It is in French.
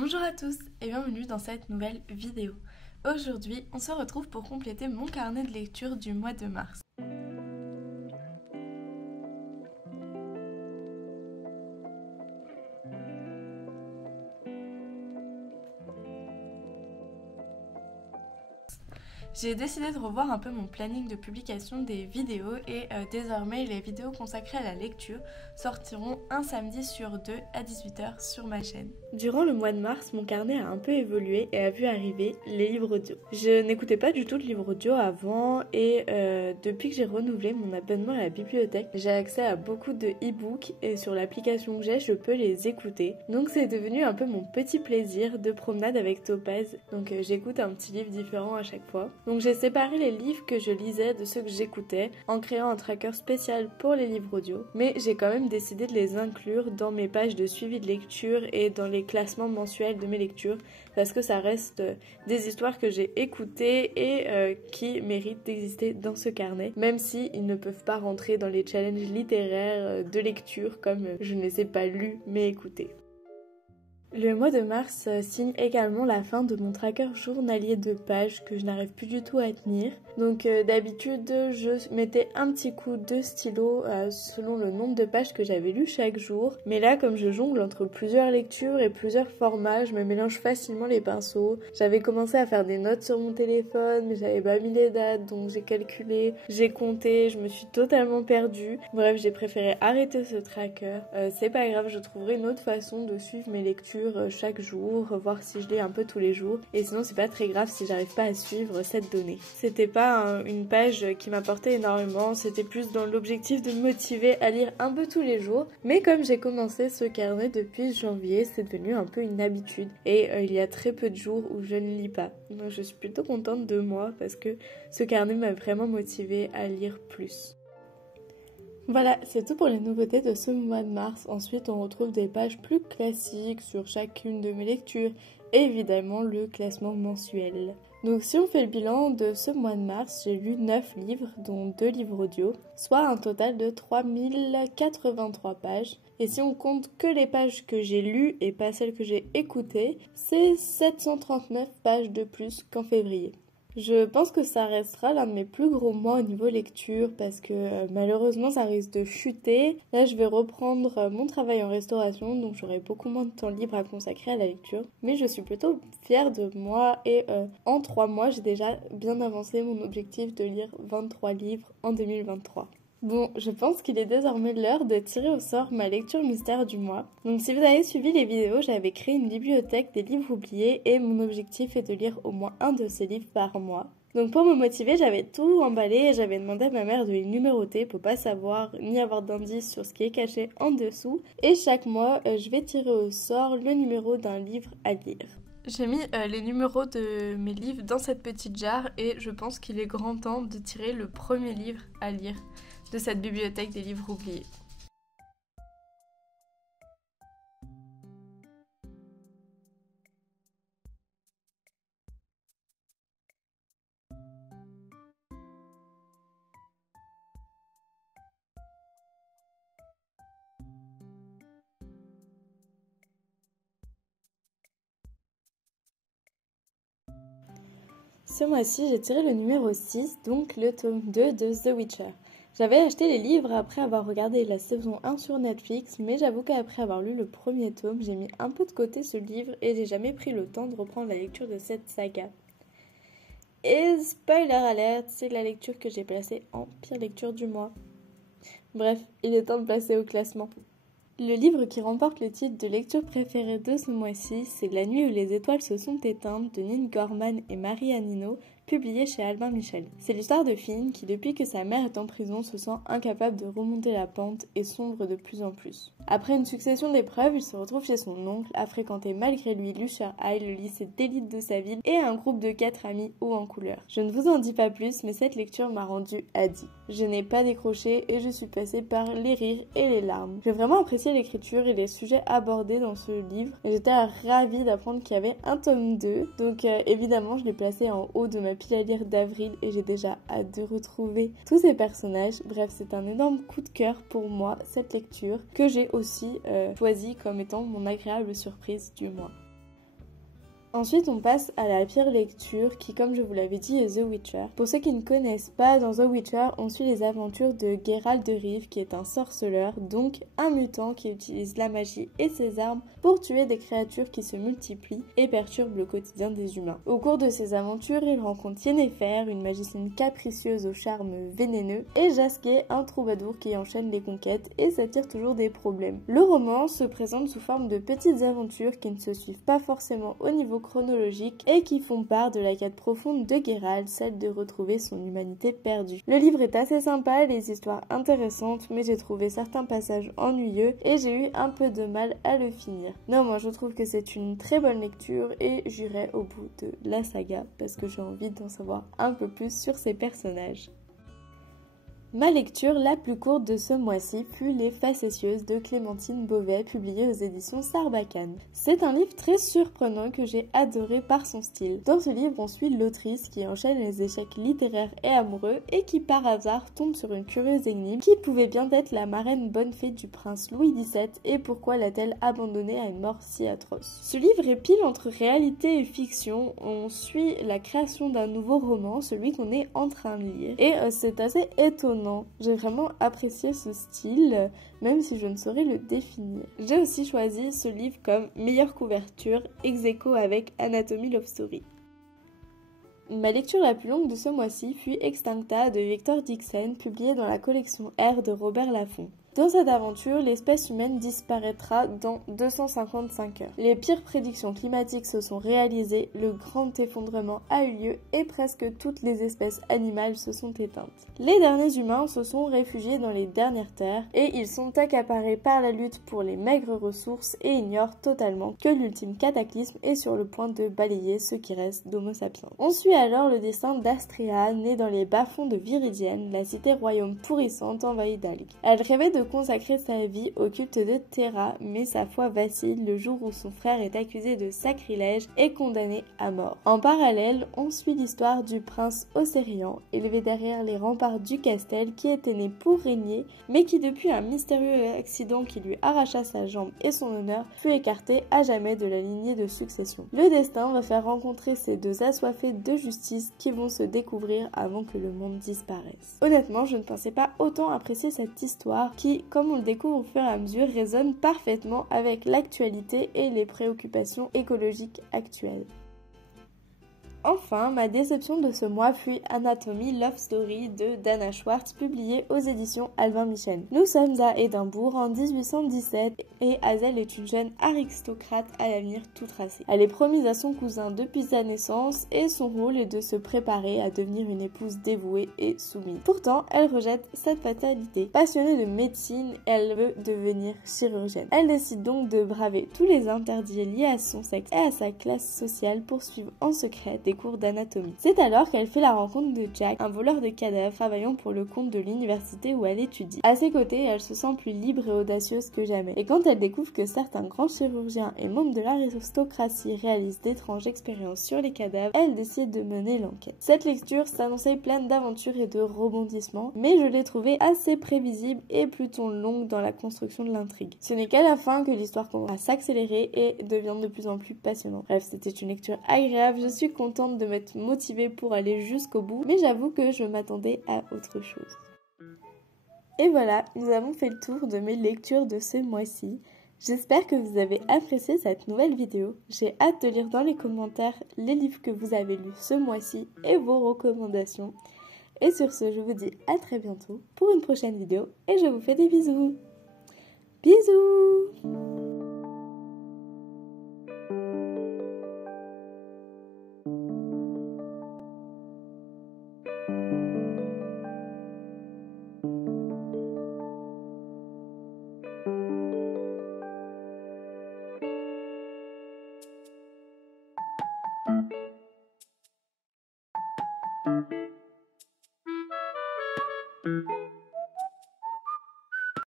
Bonjour à tous et bienvenue dans cette nouvelle vidéo. Aujourd'hui, on se retrouve pour compléter mon carnet de lecture du mois de mars. J'ai décidé de revoir un peu mon planning de publication des vidéos et désormais les vidéos consacrées à la lecture sortiront un samedi sur deux à 18h sur ma chaîne. Durant le mois de mars, mon carnet a un peu évolué et a vu arriver les livres audio. Je n'écoutais pas du tout de livres audio avant et depuis que j'ai renouvelé mon abonnement à la bibliothèque, j'ai accès à beaucoup de e-books et sur l'application que j'ai, je peux les écouter. Donc c'est devenu un peu mon petit plaisir de promenade avec Topaz. Donc j'écoute un petit livre différent à chaque fois. Donc j'ai séparé les livres que je lisais de ceux que j'écoutais en créant un tracker spécial pour les livres audio, mais j'ai quand même décidé de les inclure dans mes pages de suivi de lecture et dans les classements mensuels de mes lectures parce que ça reste des histoires que j'ai écoutées et qui méritent d'exister dans ce carnet, même si ils ne peuvent pas rentrer dans les challenges littéraires de lecture comme je ne les ai pas lus mais écoutés. Le mois de mars signe également la fin de mon tracker journalier de pages que je n'arrive plus du tout à tenir. Donc d'habitude je mettais un petit coup de stylo selon le nombre de pages que j'avais lues chaque jour. Mais là comme je jongle entre plusieurs lectures et plusieurs formats, je me mélange facilement les pinceaux. J'avais commencé à faire des notes sur mon téléphone mais j'avais pas mis les dates, donc j'ai calculé, j'ai compté, je me suis totalement perdue. Bref, j'ai préféré arrêter ce tracker. C'est pas grave, je trouverai une autre façon de suivre mes lectures chaque jour, voir si je lis un peu tous les jours, et sinon c'est pas très grave si j'arrive pas à suivre cette donnée. C'était pas une page qui m'apportait énormément, c'était plus dans l'objectif de me motiver à lire un peu tous les jours, mais comme j'ai commencé ce carnet depuis janvier, c'est devenu un peu une habitude, et il y a très peu de jours où je ne lis pas. Donc je suis plutôt contente de moi parce que ce carnet m'a vraiment motivée à lire plus. Voilà, c'est tout pour les nouveautés de ce mois de mars. Ensuite, on retrouve des pages plus classiques sur chacune de mes lectures et évidemment le classement mensuel. Donc si on fait le bilan de ce mois de mars, j'ai lu 9 livres, dont 2 livres audio, soit un total de 3083 pages. Et si on compte que les pages que j'ai lues et pas celles que j'ai écoutées, c'est 739 pages de plus qu'en février. Je pense que ça restera l'un de mes plus gros mois au niveau lecture parce que malheureusement ça risque de chuter. Là je vais reprendre mon travail en restauration donc j'aurai beaucoup moins de temps libre à consacrer à la lecture. Mais je suis plutôt fière de moi et en 3 mois j'ai déjà bien avancé mon objectif de lire 23 livres en 2023. Bon, je pense qu'il est désormais l'heure de tirer au sort ma lecture mystère du mois. Donc si vous avez suivi les vidéos, j'avais créé une bibliothèque des livres oubliés et mon objectif est de lire au moins un de ces livres par mois. Donc pour me motiver, j'avais tout emballé et j'avais demandé à ma mère de les numéroter pour pas savoir ni avoir d'indices sur ce qui est caché en dessous. Et chaque mois, je vais tirer au sort le numéro d'un livre à lire. J'ai mis les numéros de mes livres dans cette petite jarre et je pense qu'il est grand temps de tirer le premier livre à lire de cette bibliothèque des livres oubliés. Ce mois-ci, j'ai tiré le numéro 6, donc le tome 2 de The Witcher. J'avais acheté les livres après avoir regardé la saison 1 sur Netflix, mais j'avoue qu'après avoir lu le premier tome, j'ai mis un peu de côté ce livre et j'ai jamais pris le temps de reprendre la lecture de cette saga. Et spoiler alert, c'est la lecture que j'ai placée en pire lecture du mois. Bref, il est temps de passer au classement. Le livre qui remporte le titre de lecture préférée de ce mois-ci, c'est La nuit où les étoiles se sont éteintes de Neil Gaiman et Marie Anino, publié chez Albin Michel. C'est l'histoire de Finn qui, depuis que sa mère est en prison, se sent incapable de remonter la pente et sombre de plus en plus. Après une succession d'épreuves, il se retrouve chez son oncle, à fréquenter malgré lui Lusher High, le lycée d'élite de sa ville, et un groupe de 4 amis haut en couleur. Je ne vous en dis pas plus, mais cette lecture m'a rendu addict. Je n'ai pas décroché et je suis passée par les rires et les larmes. J'ai vraiment apprécié l'écriture et les sujets abordés dans ce livre. J'étais ravie d'apprendre qu'il y avait un tome 2, donc évidemment je l'ai placé en haut de ma pile à lire d'avril et j'ai déjà hâte de retrouver tous ces personnages. Bref, c'est un énorme coup de cœur pour moi, cette lecture, que j'ai aussi choisie comme étant mon agréable surprise du mois. Ensuite, on passe à la pire lecture qui, comme je vous l'avais dit, est The Witcher. Pour ceux qui ne connaissent pas, dans The Witcher, on suit les aventures de Geralt de Rive, qui est un sorceleur, donc un mutant qui utilise la magie et ses armes pour tuer des créatures qui se multiplient et perturbent le quotidien des humains. Au cours de ses aventures, il rencontre Yennefer, une magicienne capricieuse au charme vénéneux, et Jasquet, un troubadour qui enchaîne les conquêtes et s'attire toujours des problèmes. Le roman se présente sous forme de petites aventures qui ne se suivent pas forcément au niveau chronologique et qui font part de la quête profonde de Geralt, celle de retrouver son humanité perdue. Le livre est assez sympa, les histoires intéressantes, mais j'ai trouvé certains passages ennuyeux et j'ai eu un peu de mal à le finir. Néanmoins, je trouve que c'est une très bonne lecture et j'irai au bout de la saga parce que j'ai envie d'en savoir un peu plus sur ces personnages. Ma lecture la plus courte de ce mois-ci fut Les Facétieuses de Clémentine Beauvais, publiée aux éditions Sarbacane. C'est un livre très surprenant que j'ai adoré par son style. Dans ce livre, on suit l'autrice qui enchaîne les échecs littéraires et amoureux et qui par hasard tombe sur une curieuse énigme qui pouvait bien être la marraine bonne fée du prince Louis XVII et pourquoi l'a-t-elle abandonnée à une mort si atroce. Ce livre est pile entre réalité et fiction. On suit la création d'un nouveau roman, celui qu'on est en train de lire, et c'est assez étonnant. J'ai vraiment apprécié ce style, même si je ne saurais le définir. J'ai aussi choisi ce livre comme meilleure couverture, ex aequo avec Anatomy Love Story. Ma lecture la plus longue de ce mois-ci fut Extincta de Victor Dixon, publiée dans la collection R de Robert Laffont. Dans cette aventure, l'espèce humaine disparaîtra dans 255 heures. Les pires prédictions climatiques se sont réalisées, le grand effondrement a eu lieu et presque toutes les espèces animales se sont éteintes. Les derniers humains se sont réfugiés dans les dernières terres et ils sont accaparés par la lutte pour les maigres ressources et ignorent totalement que l'ultime cataclysme est sur le point de balayer ce qui reste d'Homo sapiens. On suit alors le destin d'Astrea, née dans les bas-fonds de Viridienne, la cité royaume pourrissante envahie d'algues. Elle rêvait de consacrer sa vie au culte de Terra, mais sa foi vacille le jour où son frère est accusé de sacrilège et condamné à mort. En parallèle, on suit l'histoire du prince Océrian, élevé derrière les remparts du Castel, qui était né pour régner, mais qui depuis un mystérieux accident qui lui arracha sa jambe et son honneur, fut écarté à jamais de la lignée de succession. Le destin va faire rencontrer ces deux assoiffés de justice qui vont se découvrir avant que le monde disparaisse. Honnêtement, je ne pensais pas autant apprécier cette histoire qui, comme on le découvre au fur et à mesure, résonne parfaitement avec l'actualité et les préoccupations écologiques actuelles. Enfin, ma déception de ce mois fut Anatomy Love Story de Dana Schwartz, publiée aux éditions Albin Michel. Nous sommes à Édimbourg en 1817 et Hazel est une jeune aristocrate à l'avenir tout tracé. Elle est promise à son cousin depuis sa naissance et son rôle est de se préparer à devenir une épouse dévouée et soumise. Pourtant, elle rejette cette fatalité. Passionnée de médecine, elle veut devenir chirurgienne. Elle décide donc de braver tous les interdits liés à son sexe et à sa classe sociale pour suivre en secret des cours d'anatomie. C'est alors qu'elle fait la rencontre de Jack, un voleur de cadavres travaillant pour le compte de l'université où elle étudie. À ses côtés, elle se sent plus libre et audacieuse que jamais. Et quand elle découvre que certains grands chirurgiens et membres de l'aristocratie réalisent d'étranges expériences sur les cadavres, elle décide de mener l'enquête. Cette lecture s'annonçait pleine d'aventures et de rebondissements, mais je l'ai trouvée assez prévisible et plutôt longue dans la construction de l'intrigue. Ce n'est qu'à la fin que l'histoire commence à s'accélérer et devient de plus en plus passionnante. Bref, c'était une lecture agréable, je suis contente de m'être motivée pour aller jusqu'au bout, mais j'avoue que je m'attendais à autre chose. Et voilà, nous avons fait le tour de mes lectures de ce mois-ci. J'espère que vous avez apprécié cette nouvelle vidéo. J'ai hâte de lire dans les commentaires les livres que vous avez lus ce mois-ci et vos recommandations. Et sur ce, je vous dis à très bientôt pour une prochaine vidéo et je vous fais des bisous. Bisous! Thank you.